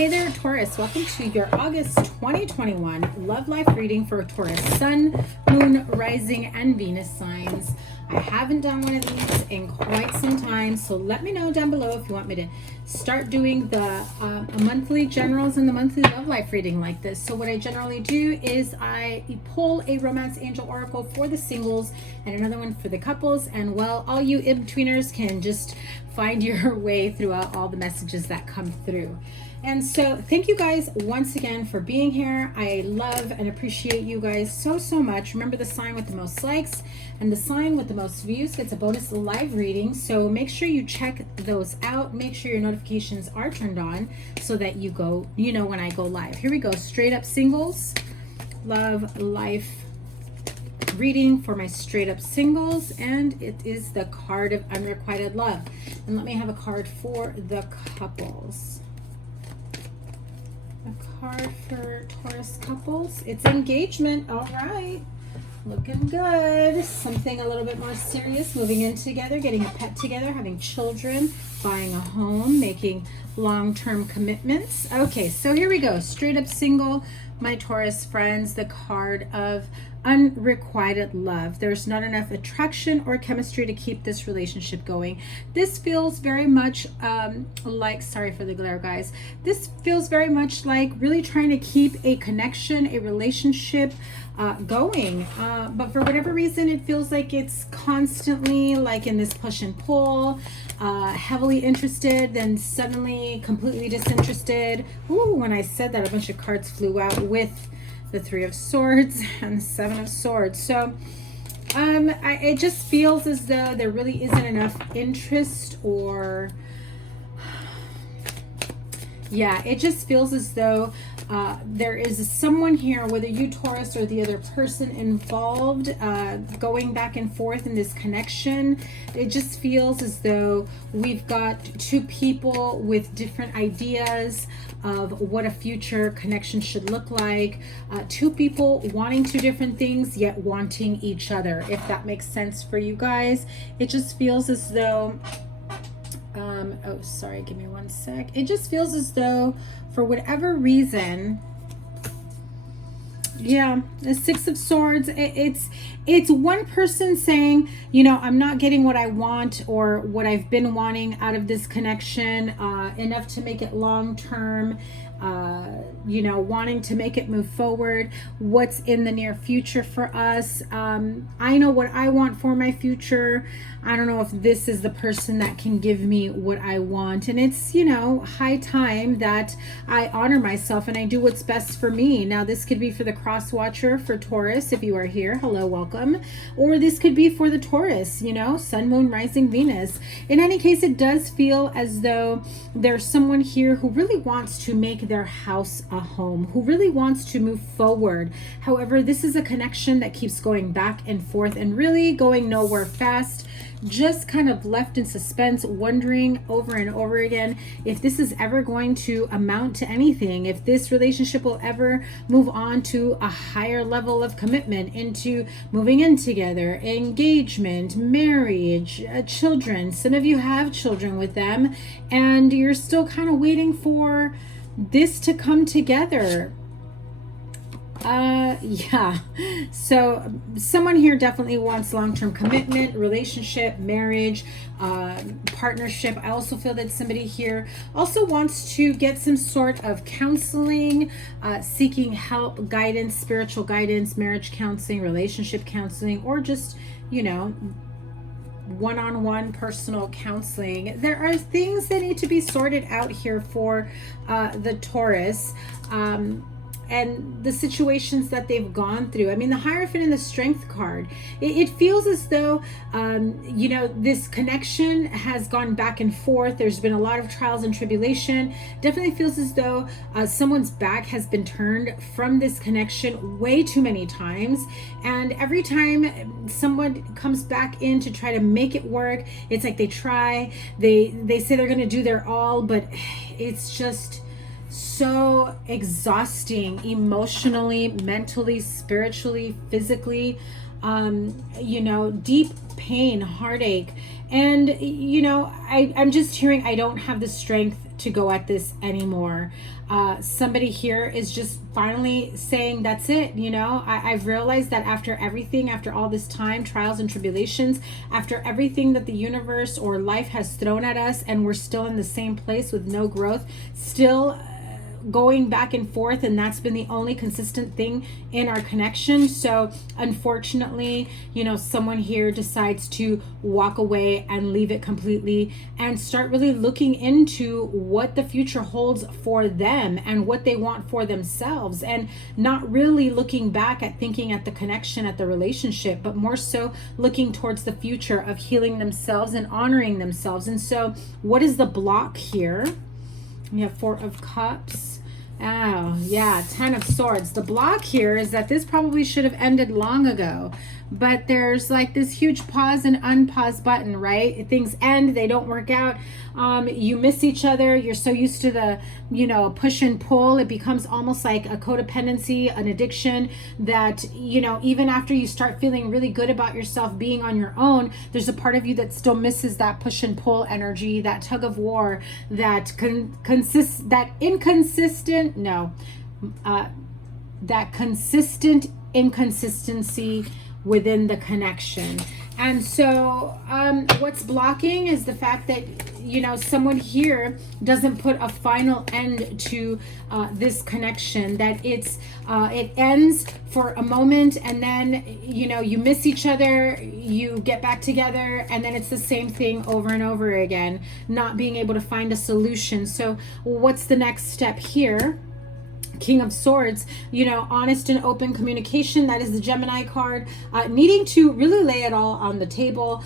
Hey there, Taurus. Welcome to your August 2021 Love Life reading for Taurus Sun, Moon, Rising, and Venus signs. I haven't done one of these in quite some time, so let me know down below if you want me to start doing the monthly generals and the monthly love life reading like this. So what I generally do is I pull a romance angel oracle for the singles and another one for the couples, and well, all you in-betweeners can just find your way throughout all the messages that come through. And so thank you guys once again for being here. I love and appreciate you guys so much. Remember, the sign with the most likes and the sign with the most views gets a bonus live reading. So make sure you check those out. Make sure your notifications are turned on so that you know when I go live. Here we go. Straight up singles, love life reading for my straight up singles, and it is the card of unrequited love. And let me have a card for the couples. A card for Taurus couples. It's engagement. All right, looking good. Something a little bit more serious, moving in together, getting a pet together, having children, buying a home, making long-term commitments. Okay, so here we go. Straight up single, my Taurus friends, the card of unrequited love. There's not enough attraction or chemistry to keep this relationship going. This feels very much like, sorry for the glare guys, this feels very much like really trying to keep a connection, a relationship going, but for whatever reason it feels like it's constantly like in this push and pull, heavily interested, then suddenly completely disinterested. Ooh, when I said that, a bunch of cards flew out with the Three of Swords and the Seven of Swords. So it just feels as though there really isn't enough interest, or yeah, it just feels as though there is someone here, whether you Taurus or the other person involved, going back and forth in this connection. It just feels as though we've got two people with different ideas of what a future connection should look like. Two people wanting two different things yet wanting each other, if that makes sense for you guys. It just feels as though oh sorry, give me one sec. It just feels as though for whatever reason, yeah, the Six of Swords, it's one person saying, you know, I'm not getting what I want or what I've been wanting out of this connection, enough to make it long term, you know, wanting to make it move forward. What's in the near future for us? I know what I want for my future. I don't know if this is the person that can give me what I want. And it's, you know, high time that I honor myself and I do what's best for me. Now, this could be for the cross watcher for Taurus, if you are here. Hello, welcome. Or this could be for the Taurus, you know, Sun, Moon, Rising, Venus. In any case, it does feel as though there's someone here who really wants to make their house a home, who really wants to move forward. However, this is a connection that keeps going back and forth and really going nowhere fast, just kind of left in suspense, wondering over and over again if this is ever going to amount to anything, if this relationship will ever move on to a higher level of commitment, into moving in together, engagement, marriage, children. Some of you have children with them and you're still kind of waiting for this to come together. Yeah, so someone here definitely wants long-term commitment, relationship, marriage, partnership. I also feel that somebody here also wants to get some sort of counseling, seeking help, guidance, spiritual guidance, marriage counseling, relationship counseling, or just, you know, one-on-one personal counseling. There are things that need to be sorted out here for the Taurus, and the situations that they've gone through. I mean, the Hierophant and the Strength card, it feels as though, you know, this connection has gone back and forth. There's been a lot of trials and tribulation. Definitely feels as though someone's back has been turned from this connection way too many times. And every time someone comes back in to try to make it work, it's like they try, they say they're going to do their all, but it's just so exhausting emotionally, mentally, spiritually, physically, you know, deep pain, heartache. And, you know, I'm just hearing I don't have the strength to go at this anymore. Somebody here is just finally saying, that's it. You know, I've realized that after everything, after all this time, trials and tribulations, after everything that the universe or life has thrown at us, and we're still in the same place with no growth, still going back and forth, and that's been the only consistent thing in our connection. So unfortunately, you know, someone here decides to walk away and leave it completely and start really looking into what the future holds for them and what they want for themselves, and not really looking back at thinking at the connection, at the relationship, but more so looking towards the future of healing themselves and honoring themselves. And so what is the block here? We have 4 of Cups. Oh, yeah, 10 of Swords. The block here is that this probably should have ended long ago. But there's like this huge pause and unpause button, right? Things end, they don't work out. You miss each other. You're so used to the, you know, push and pull. It becomes almost like a codependency, an addiction that, you know, even after you start feeling really good about yourself being on your own, there's a part of you that still misses that push and pull energy, that tug of war, that that consistent inconsistency within the connection. And so what's blocking is the fact that, you know, someone here doesn't put a final end to this connection, that it ends for a moment, and then, you know, you miss each other, you get back together, and then it's the same thing over and over again, not being able to find a solution. So what's the next step here? King of Swords, you know, honest and open communication. That is the Gemini card. Needing to really lay it all on the table.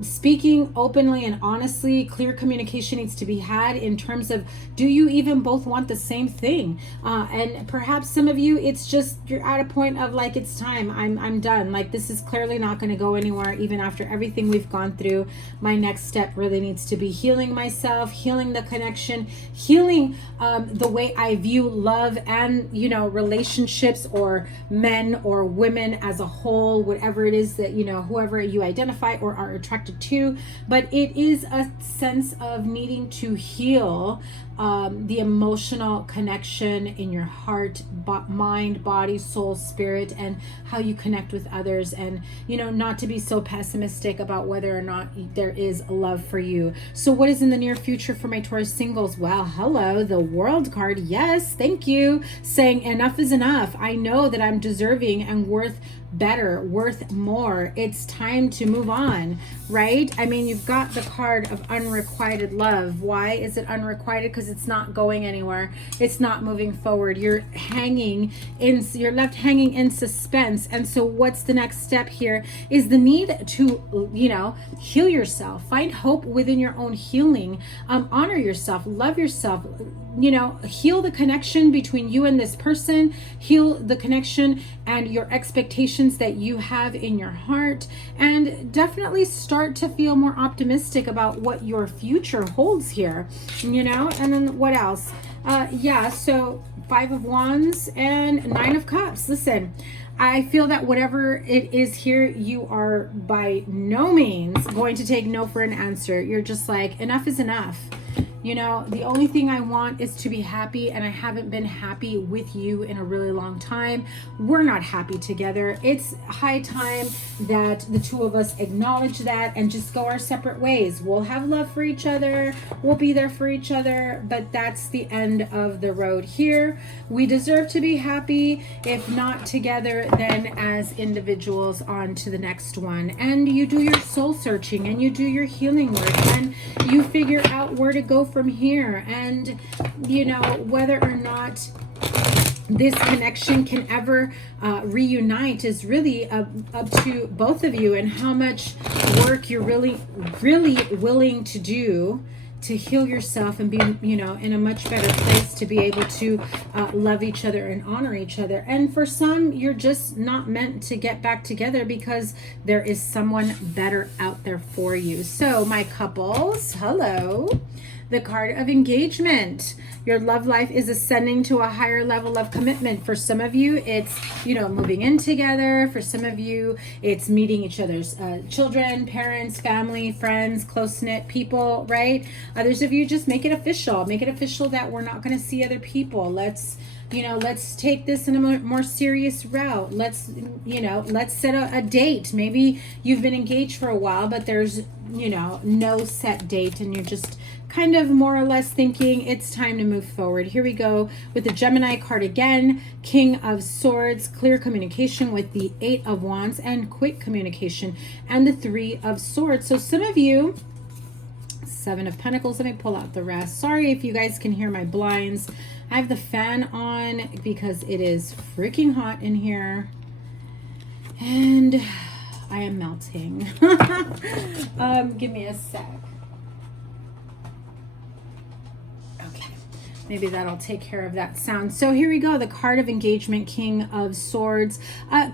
Speaking openly and honestly, clear communication needs to be had in terms of, do you even both want the same thing? And perhaps some of you, it's just, you're at a point of like, it's time, I'm done. Like, this is clearly not going to go anywhere, even after everything we've gone through. My next step really needs to be healing myself, healing the connection, healing the way I view love and, you know, relationships, or men or women as a whole, whatever it is that, you know, whoever you identify or are attracted to. But it is a sense of needing to heal the emotional connection in your heart, mind, body, soul, spirit, and how you connect with others, and, you know, not to be so pessimistic about whether or not there is love for you. So what is in the near future for my Taurus singles? Well, hello, the World card. Yes, thank you. Saying enough is enough. I know that I'm deserving and worth better, worth more. It's time to move on, right? I mean, you've got the card of unrequited love. Why is it unrequited? Because it's not going anywhere. It's not moving forward. You're left hanging in suspense. And so what's the next step here is the need to, you know, heal yourself, find hope within your own healing, honor yourself, love yourself, you know, heal the connection between you and this person, heal the connection and your expectations that you have in your heart, and definitely start to feel more optimistic about what your future holds here, you know. And then what else? Yeah, so 5 of Wands and 9 of Cups. Listen, I feel that whatever it is here, you are by no means going to take no for an answer. You're just like, enough is enough. You know, the only thing I want is to be happy, and I haven't been happy with you in a really long time. We're not happy together. It's high time that the two of us acknowledge that and just go our separate ways. We'll have love for each other. We'll be there for each other, but that's the end of the road here. We deserve to be happy. If not together, then as individuals, on to the next one. And you do your soul searching, and you do your healing work, and you figure out where to go from here, and, you know, whether or not this connection can ever reunite is really up to both of you, and how much work you're really willing to do to heal yourself and be, you know, in a much better place to be able to love each other and honor each other. And for some, you're just not meant to get back together because there is someone better out there for you. So my couples, hello. the card of engagement. Your love life is ascending to a higher level of commitment. For some of you, it's, you know, moving in together. For some of you, it's meeting each other's children, parents, family, friends, close-knit people, right? Others of you, just make it official. Make it official that we're not going to see other people. Let's, you know, let's take this in a more serious route. Let's, you know, let's set a date. Maybe you've been engaged for a while, but there's, you know, no set date, and you're just kind of more or less thinking it's time to move forward. Here we go with the Gemini card again. King of Swords, clear communication with the Eight of Wands, and quick communication, and the Three of Swords. So some of you, Seven of Pentacles. Let me pull out the rest. Sorry if you guys can hear my blinds. I have the fan on because it is freaking hot in here, and I am melting. Give me a sec. Okay, maybe that'll take care of that sound. So here we go, the card of engagement, King of Swords.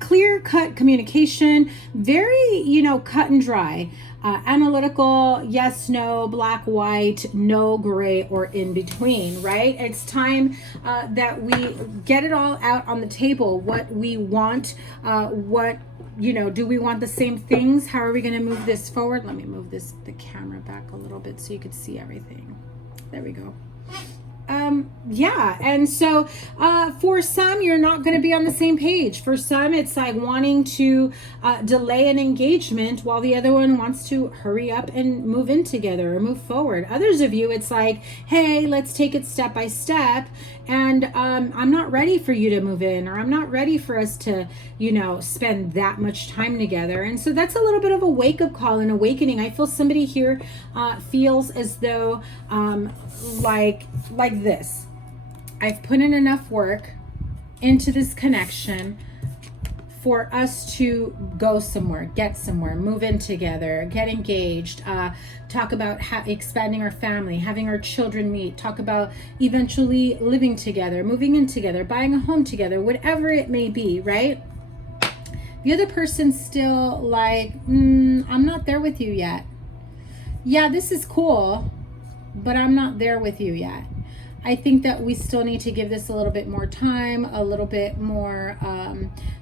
Clear-cut communication, very, you know, cut and dry. Analytical, yes, no, black, white, no gray or in between, right? It's time that we get it all out on the table. What we want, what, you know, do we want the same things? How are we going to move this forward? Let me move the camera back a little bit so you can see everything. There we go. Yeah, and so for some, you're not going to be on the same page. For some, it's like wanting to delay an engagement while the other one wants to hurry up and move in together or move forward. Others of you, it's like, hey, let's take it step by step, and I'm not ready for you to move in, or I'm not ready for us to, you know, spend that much time together. And so that's a little bit of a wake-up call, an awakening. I feel somebody here feels as though like this. I've put in enough work into this connection for us to go somewhere, get somewhere, move in together, get engaged, talk about expanding our family, having our children meet, talk about eventually living together, moving in together, buying a home together, whatever it may be, right? The other person's still like, I'm not there with you yet. Yeah, this is cool, but I'm not there with you yet. I think that we still need to give this a little bit more time, a little bit more,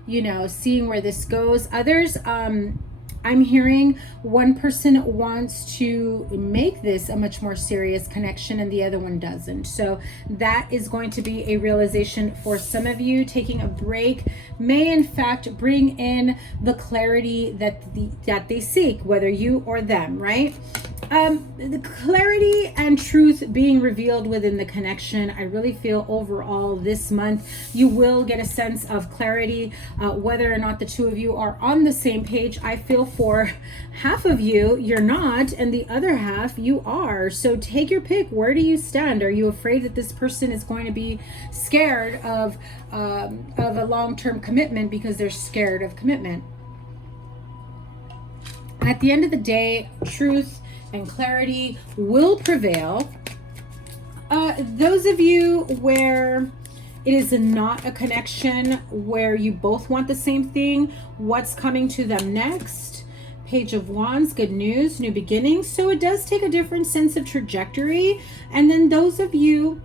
you know, seeing where this goes. Others, I'm hearing one person wants to make this a much more serious connection and the other one doesn't. So that is going to be a realization for some of you. Taking a break may in fact bring in the clarity that they seek, whether you or them, right? The clarity and truth being revealed within the connection. I really feel overall this month you will get a sense of clarity, whether or not the two of you are on the same page. I feel for half of you, you're not, and the other half, you are. So take your pick. Where do you stand? Are you afraid that this person is going to be scared of a long-term commitment because they're scared of commitment? At the end of the day, truth and clarity will prevail. Those of you where it is not a connection where you both want the same thing, what's coming to them next? Page of Wands, good news, new beginnings. So it does take a different sense of trajectory. And then those of you,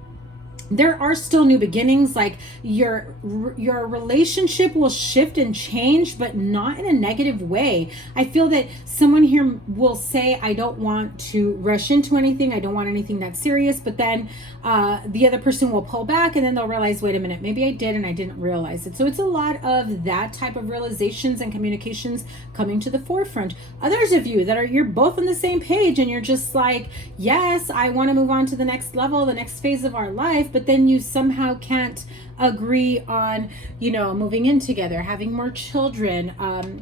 there are still new beginnings, like your relationship will shift and change, but not in a negative way. I feel that someone here will say, I don't want to rush into anything. I don't want anything that serious. But then the other person will pull back and then they'll realize, wait a minute, maybe I did and I didn't realize it. So it's a lot of that type of realizations and communications coming to the forefront. Others of you that you're both on the same page and you're just like, yes, I want to move on to the next level, the next phase of our life. But then you somehow can't agree on, you know, moving in together, having more children,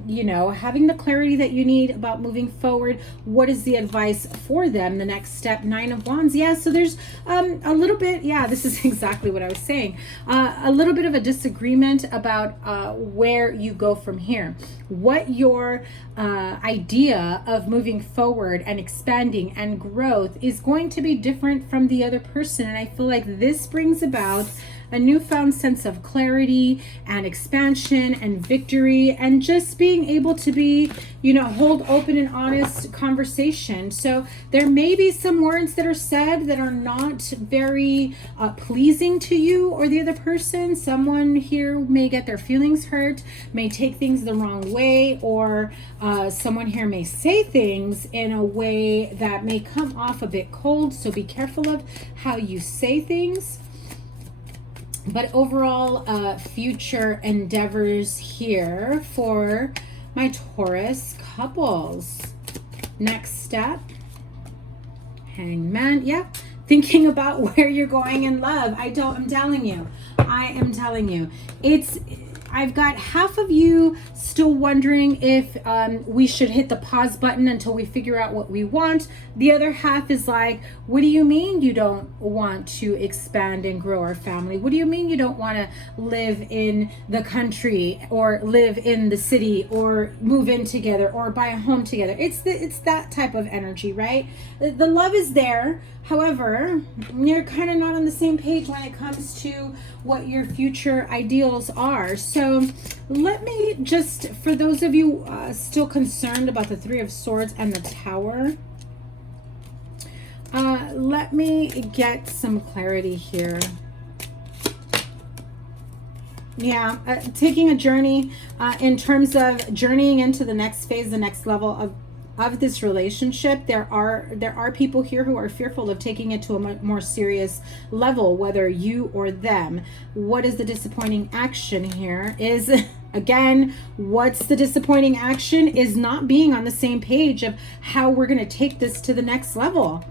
you know, having the clarity that you need about moving forward. What is the advice for them? The next step, Nine of Wands. Yeah, so there's a little bit, yeah, this is exactly what I was saying. A little bit of a disagreement about where you go from here. What your idea of moving forward and expanding and growth is going to be different from the other person. And I feel like this brings about a newfound sense of clarity and expansion and victory, and just being able to be, you know, hold open and honest conversation. So there may be some words that are said that are not very pleasing to you or the other person. Someone here may get their feelings hurt, may take things the wrong way, or someone here may say things in a way that may come off a bit cold. So be careful of how you say things. But overall, future endeavors here for my Taurus couples. Next step, Hangman. Yeah, thinking about where you're going in love. I'm telling you. I've got half of you still wondering if we should hit the pause button until we figure out what we want. The other half is like, what do you mean you don't want to expand and grow our family? What do you mean you don't want to live in the country or live in the city or move in together or buy a home together? It's that type of energy, right? The love is there. However, you're kind of not on the same page when it comes to what your future ideals are. So let me just, for those of you still concerned about the Three of Swords and the Tower, let me get some clarity here. Yeah, taking a journey in terms of journeying into the next phase, the next level of this relationship. There are people here who are fearful of taking it to a more serious level, whether you or them. What is the disappointing action here? Is, again, what's the disappointing action? Is not being on the same page of how we're going to take this to the next level.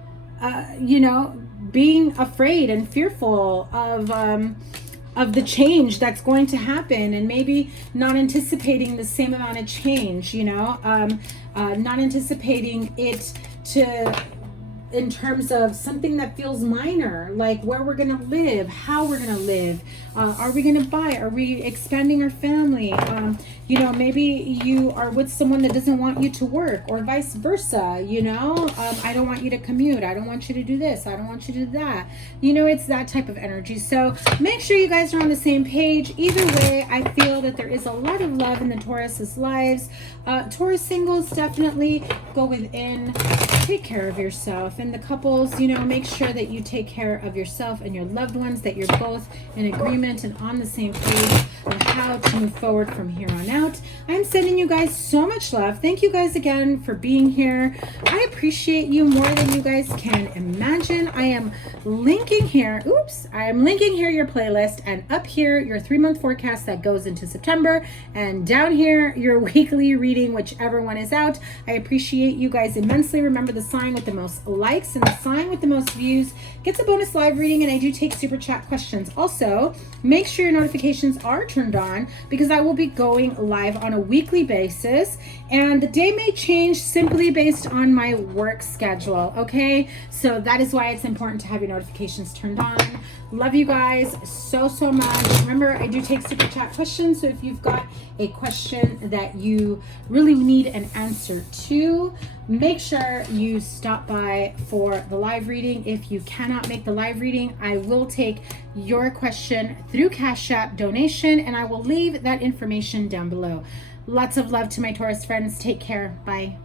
You know, being afraid and fearful of the change that's going to happen, and maybe not anticipating the same amount of change, you know, not anticipating it in terms of something that feels minor, like where we're going to live, how we're going to live, are we going to buy, are we expanding our family, you know, maybe you are with someone that doesn't want you to work, or vice versa, you know, I don't want you to commute, I don't want you to do this, I don't want you to do that, you know, it's that type of energy. So make sure you guys are on the same page. Either way, I feel that there is a lot of love in the Taurus's lives. Taurus singles, definitely go within, take care of yourself, and the couples, you know, make sure that you take care of yourself and your loved ones, that you're both in agreement and on the same page on how to move forward from here on out. I'm sending you guys so much love. Thank you guys again for being here. I appreciate you more than you guys can imagine. I am linking here, I am linking here your playlist, and up here your 3-month forecast that goes into September, and down here your weekly reading, whichever one is out. I appreciate you guys immensely. Remember, the sign with the most likes and the sign with the most views gets a bonus live reading, and I do take super chat questions. Also, make sure your notifications are turned on, because I will be going live on a weekly basis, and the day may change simply based on my work schedule. Okay, so that is why it's important to have your notifications turned on. Love you guys so much. Remember, I do take super chat questions, so if you've got a question that you really need an answer to, make sure you stop by for the live reading. If you cannot make the live reading, I will take your question through Cash App donation, and I will leave that information down below. Lots of love to my Taurus friends. Take care. Bye.